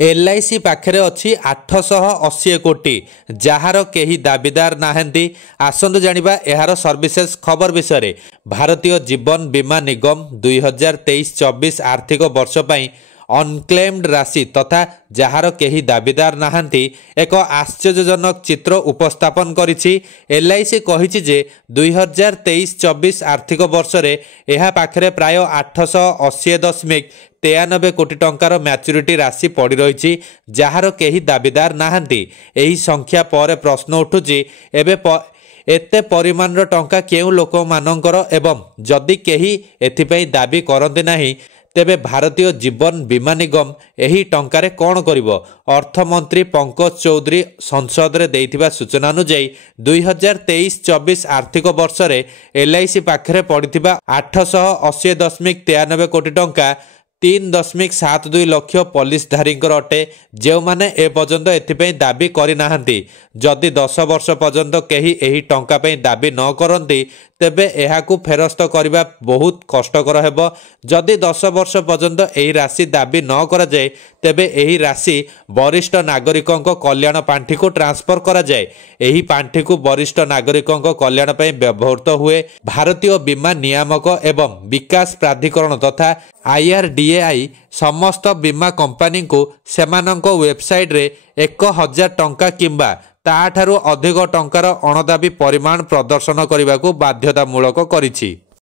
LIC पाखरे अच्छी 880 कोटी जार केही दाबीदार नाहंती। आसंतु जानिबा एहार सर्विसेस खबर विषय। भारतीय जीवन बीमा निगम 2023-24 आर्थिक वर्ष पई अनक्लेम्ड राशि तथा जार केही दाबीदार नाहंती एक आश्चर्यजनक चित्र उपस्थापन करिछि। LIC कहिछि जे 2023-24 आर्थिक वर्ष रे एहा पाखरे प्राय 880.93 कोटी टंकार मैच्योरिटी राशि पड़ी रही जार केही दाबीदार नाहंती। एही संख्या पर प्रश्न उठुछि एबे एते परिमाण टंका केउ लोक मानकर एवं जदि केही एथिपई दाबी करते नाही तेबे भारतीय जीवन बीमा निगम एही टंकारे कौन करिवो। अर्थमंत्री पंकज चौधरी संसद रे देइथिबा सूचना अनुसार 2023-24 आर्थिक वर्ष रे LIC पाखरे पड़िथिबा 880.93 कोटी टंका 3.72 लक्ष पॉलिसधारी अटे जो माने ए पर्यंत एथिपई दाबी करिनाहांती। जदि 10 वर्ष पर्यंत केही एही टंका पई दाबी न करंती तेबे एहाकू फेरस्त करबा बहुत कष्टकर हेबो। जदि 10 वर्ष पर्यंत एही राशि दाबी न करा जाय तेबे एही राशि वरिष्ठ नागरिकों कल्याण पांठी को ट्रांसफर करा जाय। एही पांठी को वरिष्ठ नागरिकों कल्याण पई व्यवहृत हुए। भारतीय बीमा नियामक एवं विकास प्राधिकरण तथा IRDAI समस्त बीमा कंपनी को सेमानंको वेबसाइट रे 1000 टंका किंबा ताठारु अधिक टंकार अणदाबी परिमाण प्रदर्शन करने को बाध्यतामूलक करिछि।